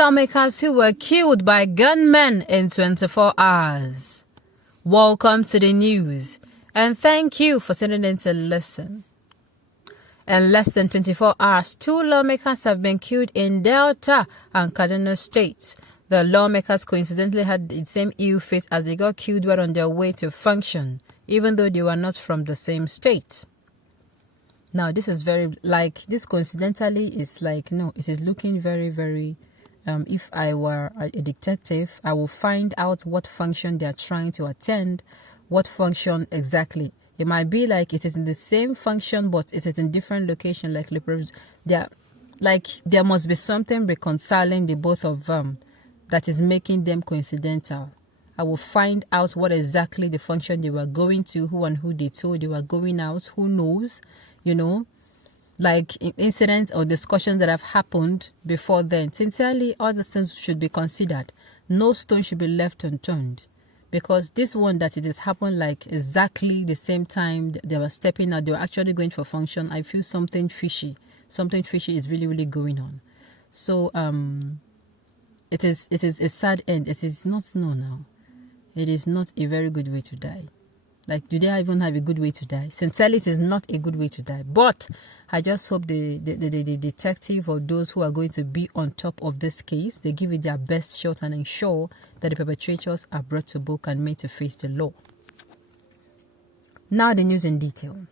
lawmakers who were killed by gunmen in 24 hours. Welcome to the news, and thank you for sending in to listen. In less than 24 hours, 2 lawmakers have been killed in Delta and Kaduna states. The lawmakers coincidentally had the same ill fate as they got killed while on their way to function, even though they were not from the same state. Now, this is this coincidentally is no, it is looking very, if I were a detective, I will find out what function they are trying to attend, what function exactly. It might be like it is in the same function, but it is in different location. There must be something reconciling the both of them that is making them coincidental. I will find out what exactly the function they were going to, who and who they told they were going out, who knows, incidents or discussions that have happened before then. Sincerely, all these things should be considered. No stone should be left unturned. Because this one that it has happened exactly the same time they were stepping out, they were actually going for function. I feel something fishy. Something fishy is really going on. So it is a sad end. It is not snow now. It is not a very good way to die. Do they even have a good way to die? Sincerely, it is not a good way to die. But I just hope the detective or those who are going to be on top of this case, they give it their best shot and ensure that the perpetrators are brought to book and made to face the law. Now the news in detail.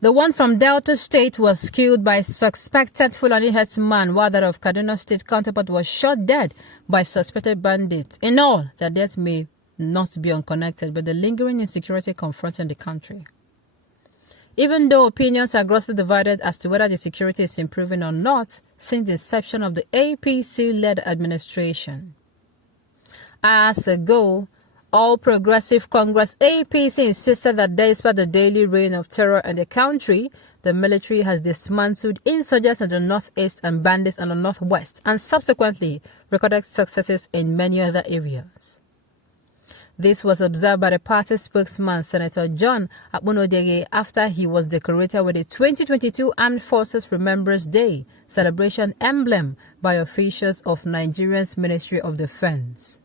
The one from Delta State was killed by suspected Fulani herdsman, while that of Kaduna State counterpart was shot dead by suspected bandits. In all, their deaths may not be unconnected, but the lingering insecurity confronting the country. Even though opinions are grossly divided as to whether the security is improving or not since the inception of the APC-led administration. As a goal, All Progressive Congress APC insisted that despite the daily reign of terror in the country, the military has dismantled insurgents in the northeast and bandits in the northwest, and subsequently recorded successes in many other areas. This was observed by the party spokesman, Senator Ģùñm, after he was decorated with the 2022 Armed Forces Remembrance Day celebration emblem by officials of Nigeria's Ministry of Defense.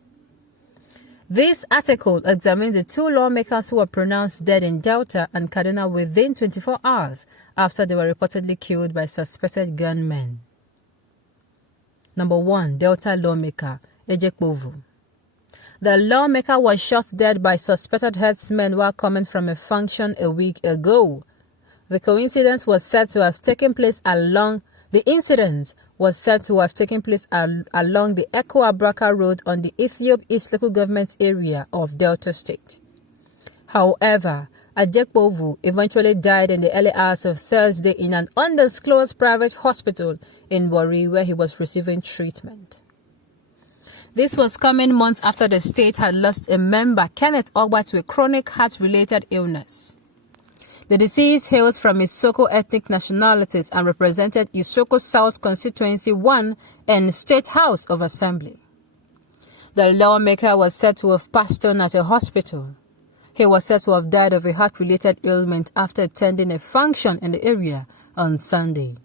This article examines the 2 lawmakers who were pronounced dead in Delta and Kaduna within 24 hours after they were reportedly killed by suspected gunmen. Number 1. Delta lawmaker Ķ1ŁŁ. The lawmaker was shot dead by suspected herdsmen while coming from a function a week ago. The incident was said to have taken place along the Eko Abraka Road on the Ethiop East Local Government area of Delta State. However, Ķ1ŁŁ eventually died in the early hours of Thursday in an undisclosed private hospital in Warri, where he was receiving treatment. This was coming months after the state had lost a member, Kenneth Ogba, to a chronic heart-related illness. The deceased hails from Isoko ethnic nationalities and represented Isoko South Constituency 1 in State House of Assembly. The lawmaker was said to have passed on at a hospital. He was said to have died of a heart-related ailment after attending a function in the area on Sunday.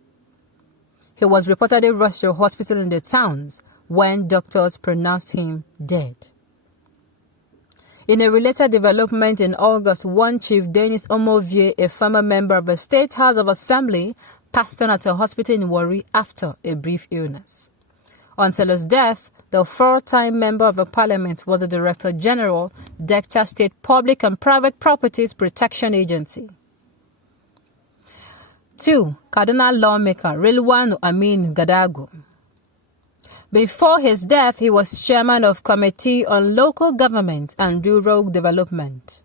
He was reportedly rushed to a hospital in the towns when doctors pronounced him dead. In a related development in August, one Chief Dennis Omovie, a former member of the State House of Assembly, passed on at a hospital in Warri after a brief illness. Until his death, the 4-time member of the parliament was the Director General, Delta State Public and Private Properties Protection Agency. 2. Kaduna lawmaker Rilwanu Amin Gadago. Before his death, he was chairman of Committee on Local Government and Rural Development,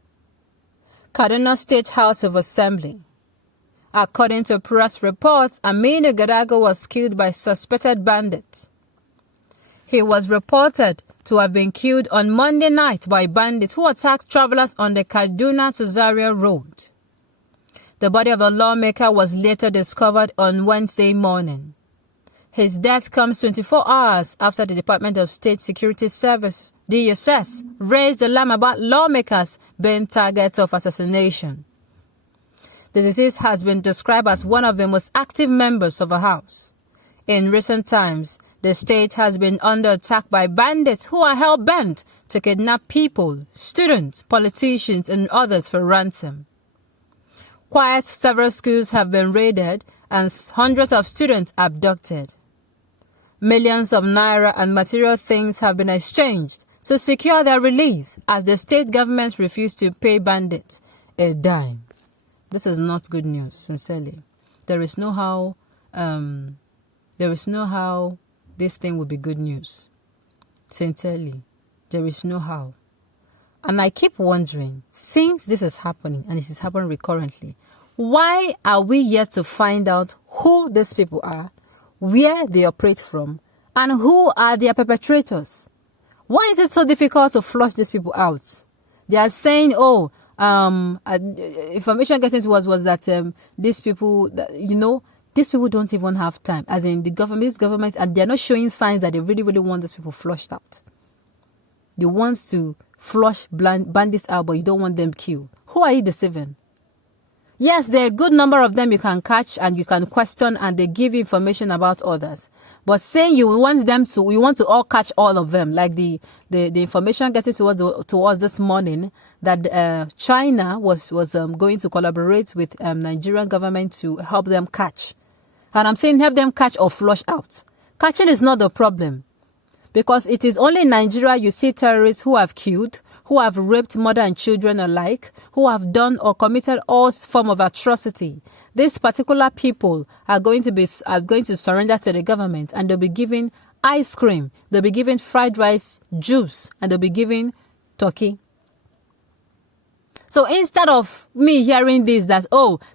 Kaduna State House of Assembly. According to press reports, Aminu Gadago was killed by suspected bandits. He was reported to have been killed on Monday night by bandits who attacked travelers on the Kaduna to Zaria Road. The body of the lawmaker was later discovered on Wednesday morning. His death comes 24 hours after the Department of State Security Service, DSS, raised alarm about lawmakers being targets of assassination. The deceased has been described as one of the most active members of the House. In recent times, the state has been under attack by bandits who are hell-bent to kidnap people, students, politicians, and others for ransom. Quite several schools have been raided and hundreds of students abducted. Millions of naira and material things have been exchanged to secure their release as the state government refused to pay bandits a dime. This is not good news, sincerely. There is no how this thing will be good news. Sincerely, there is no how. And I keep wondering, since this is happening and this is happening recurrently, why are we yet to find out who these people are, where they operate from, and who are their perpetrators? Why is it so difficult to flush these people out? They are saying, information getting to us was that these people, these people don't even have time. As in, these governments, and they're not showing signs that they really, really want these people flushed out. They want to flush bandits out, but you don't want them killed. Who are you deceiving? Yes, there are a good number of them you can catch and you can question, and they give information about others. But saying you want to all catch all of them, like the information getting to us this morning that China was going to collaborate with Nigerian government to help them catch. And I'm saying help them catch or flush out. Catching is not the problem, because it is only in Nigeria you see terrorists who have killed, who have raped mother and children alike, who have done or committed all form of atrocity. These particular people are going to surrender to the government, and they'll be given ice cream, they'll be given fried rice, juice, and they'll be given turkey. So instead of me hearing this, that,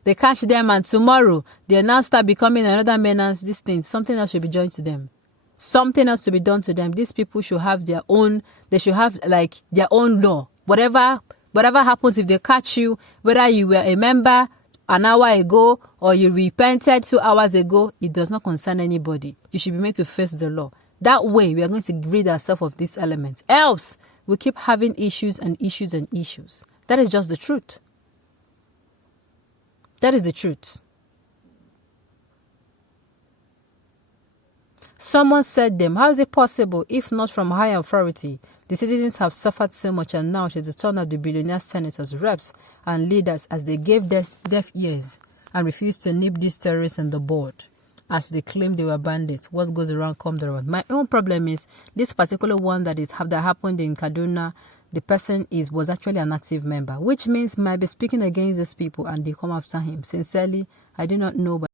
they catch them and tomorrow they now start becoming another menace, this thing, something else should be joined to them. Something else to be done to them. These people should have their own, they should have like their own law. Whatever happens, if they catch you, whether you were a member an hour ago or you repented 2 hours ago, it does not concern anybody. You should be made to face the law. That way, we are going to rid ourselves of this element. Else, we keep having issues and issues and issues. That is just the truth. That is the truth. Someone said them, how is it possible, if not from high authority? The citizens have suffered so much, and now it is the turn of the billionaire senators, reps, and leaders as they gave deaf ears and refused to nip these terrorists on the board as they claimed they were bandits. What goes around comes around. My own problem is this particular one that happened in Kaduna. The person was actually an active member, which means might be speaking against these people and they come after him. Sincerely, I do not know. But